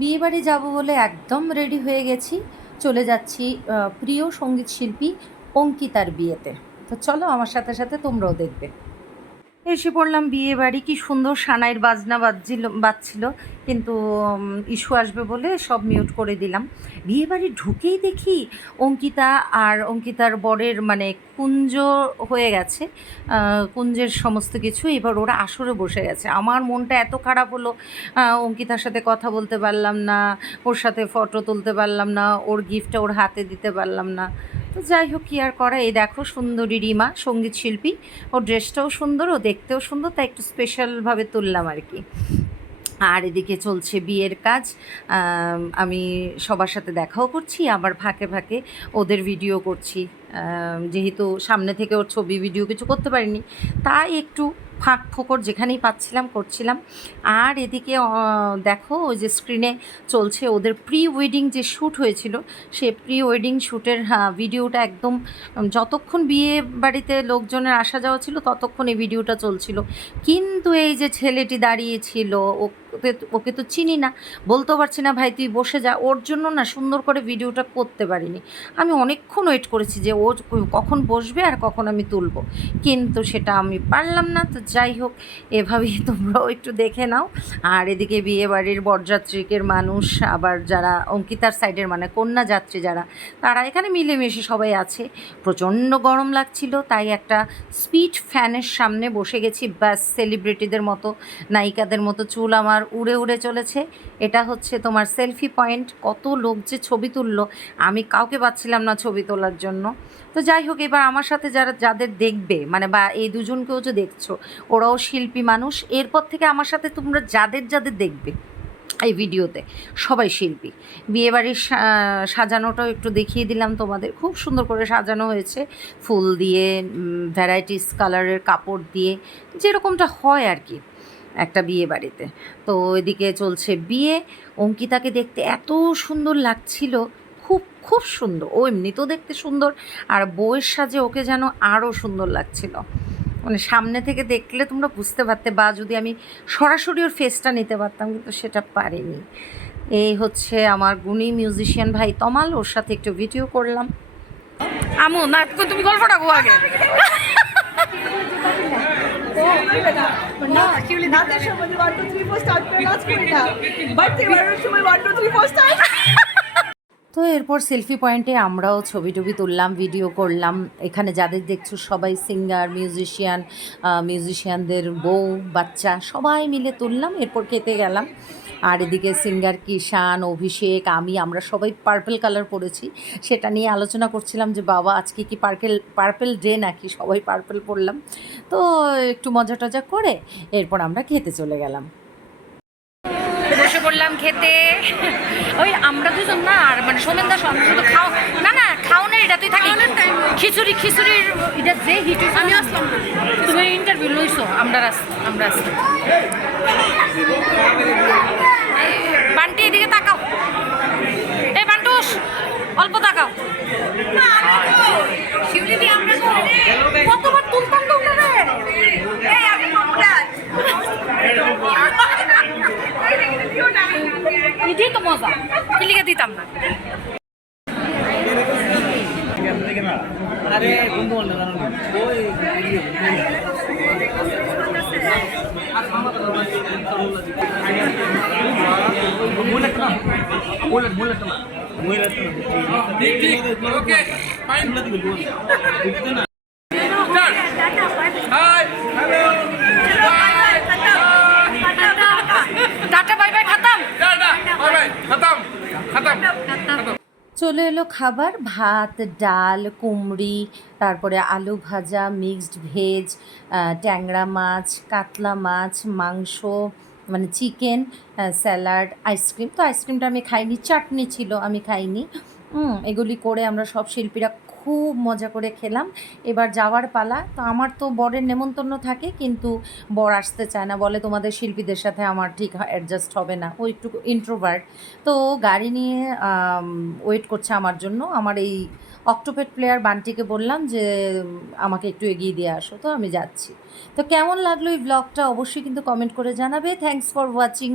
বিয়েবাড়ি যাব বলে একদম রেডি হয়ে গেছি, চলে যাচ্ছি প্রিয় সঙ্গীত শিল্পী অঙ্কিতার বিয়েতে। তো চলো আমার সাথে সাথে তোমরাও দেখবে। এসে পড়লাম বিয়ে বাড়ি, কি সুন্দর সানাইয়ের বাজনা বাজছিল, কিন্তু ইস্যু আসবে বলে সব মিউট করে দিলাম। বিয়ে বাড়ি ঢুকেই দেখি অঙ্কিতা আর অঙ্কিতার বরের মানে কুঞ্জ হয়ে গেছে, কুঞ্জের সমস্ত কিছু, এবার ওরা আসরে বসে গেছে। আমার মনটা এত খারাপ হলো, অঙ্কিতার সাথে কথা বলতে পারলাম না, ওর সাথে ফটো তুলতে পারলাম না, ওর গিফটটা ওর হাতে দিতে পারলাম না। তো যাই হোক, কী আর করা। এই দেখো সুন্দরী রিমা সঙ্গীত শিল্পী, ওর ড্রেসটাও সুন্দর, ও দেখতেও সুন্দর, তাই একটু স্পেশালভাবে তুললাম আর কি। আর এদিকে চলছে বিয়ের কাজ, আমি সবার সাথে দেখাও করছি, আবার ফাঁকে ফাঁকে ওদের ভিডিও করছি। যেহেতু সামনে থেকে ওর ছবি ভিডিও কিছু করতে পারিনি, তাই একটু ফাঁক ফোকর যেখানেই পাচ্ছিলাম করছিলাম। আর এদিকে দেখো ওই যে স্ক্রিনে চলছে ওদের প্রি ওয়েডিং যে শ্যুট হয়েছিল, সে প্রি ওয়েডিং শ্যুটের ভিডিওটা একদম যতক্ষণ বিয়ে বাড়িতে লোকজনের আসা যাওয়া ছিল ততক্ষণ এই ভিডিওটা চলছিল। কিন্তু এই যে ছেলেটি দাঁড়িয়েছিল, ওকে তো চিনি না, বলতেও পারছি না ভাই তুই বসে যা, ওর জন্য না সুন্দর করে ভিডিওটা করতে পারিনি। আমি অনেকক্ষণ ওয়েট করেছি যে ও কখন বসবে আর কখন আমি তুলবো, কিন্তু সেটা আমি পারলাম না। তো যাই হোক, এভাবেই তোমরাও একটু দেখে নাও। আর এদিকে বিয়ে বাড়ির বরযাত্রীকের মানুষ, আবার যারা অঙ্কিতার সাইডের মানে কন্যা যাত্রী যারা, তারা এখানে মিলেমিশে সবাই আছে। প্রচণ্ড গরম লাগছিল, তাই একটা স্পিড ফ্যানের সামনে বসে গেছি, ব্যাস সেলিব্রিটিদের মতো, নায়িকাদের মতো চুল আমার উড়ে উড়ে চলেছে। এটা হচ্ছে তোমার সেলফি পয়েন্ট, কত লোক যে ছবি তুললো, আমি কাউকে পাচ্ছিলাম না ছবি তোলার জন্য। তো যাই হোক, এবার আমার সাথে যাদের দেখবে মানে বা এই দুজনকেও যে দেখছো, ওরাও শিল্পী মানুষ। এরপর থেকে আমার সাথে তোমরা যাদের দেখবে এই ভিডিওতে, সবাই শিল্পী। বিয়েবাড়ির সাজানোটাও একটু দেখিয়ে দিলাম তোমাদের, খুব সুন্দর করে সাজানো হয়েছে, ফুল দিয়ে, ভ্যারাইটিস কালারের কাপড় দিয়ে, যেরকমটা হয় আর কি একটা বিয়ে বাড়িতে। তো এদিকে চলছে বিয়ে। অঙ্কিতাকে দেখতে এত সুন্দর লাগছিল, খুব খুব সুন্দর, ও এমনিতেও দেখতে সুন্দর, আর বউয়ের সাজে ওকে যেন আরও সুন্দর লাগছিল। মানে সামনে থেকে দেখলে তোমরা বুঝতে পারতে, বা যদি আমি সরাসরি ওর ফেসটা নিতে পারতাম, কিন্তু সেটা পারিনি। এই হচ্ছে আমার গুণী মিউজিশিয়ান ভাই তমাল, ওর সাথে একটু ভিডিও করলাম। আমু না, তুমি গল্পটা গো আগে। তো এরপর সেলফি পয়েন্টে আমরাও ছবি টবি তুললাম, ভিডিও করলাম। এখানে যাদের দেখছো সবাই সিঙ্গার, মিউজিশিয়ানদের বউ বাচ্চা সবাই মিলে তুললাম, এরপর খেতে গেলাম। আর এদিকে সিঙ্গার কিষান, অভিষেক, আমরা সবাই পার্পল কালার পরেছি, সেটা নিয়ে আলোচনা করছিলাম যে বাবা আজকে কি পার্পল ডে নাকি, সবাই পার্পল পরলাম। তো একটু মজা টজা করে এরপর আমরা খেতে চলে গেলাম, বসে পড়লাম খেতে। ওই আমরা দুজন না, আর মানে সোমেন দাস, আমরা শুধু খাও না না খাওনের এটা তুই থাকি, খিচুড়ির এটা যে হিট, আমি আসলাম, তুমি ইন্টারভিউ লইছো, আমরা আসছি। বান্টি এদিকে তাকাও, এই বান্টুস অল্প তাকাও। কতবার তুলতাম তোমরা, এটাই তো মজা, কিলিকে দিতাম না। আরে বন্ধু বল না, ওই ওকে ফাইন না। Hi hello tata bye bye, খতম, টাটা বাই বাই, খতম। চলে এলো খাবার, ভাত, ডাল, কুমড়ি, তারপরে আলু ভাজা, মিক্সড ভেজ, ট্যাংরা মাছ, কাতলা মাছ, মাংস মানে চিকেন, স্যালাড, আইসক্রিম। তো আইসক্রিমটা আমি খাইনি, চাটনি ছিল আমি খাইনি। এগুলি করে আমরা সব শিল্পীরা খুব মজা করে খেলাম। এবার যাওয়ার পালা। তো আমার তো বরের নেমন্তন্ন থাকে, কিন্তু বর আসতে চায় না, বলে তোমাদের শিল্পীদের সাথে আমার ঠিক অ্যাডজাস্ট হবে না, ও একটু ইন্ট্রোভার্ট। তো গাড়ি নিয়ে ওয়েট করছে আমার জন্য। আমার এই অক্টোপেড প্লেয়ার বান্টিকে বললাম যে আমাকে একটু এগিয়ে দিয়ে আসো, তো আমি যাচ্ছি। তো কেমন লাগলো এই ব্লগটা অবশ্যই কিন্তু কমেন্ট করে জানাবে। Thanks for watching.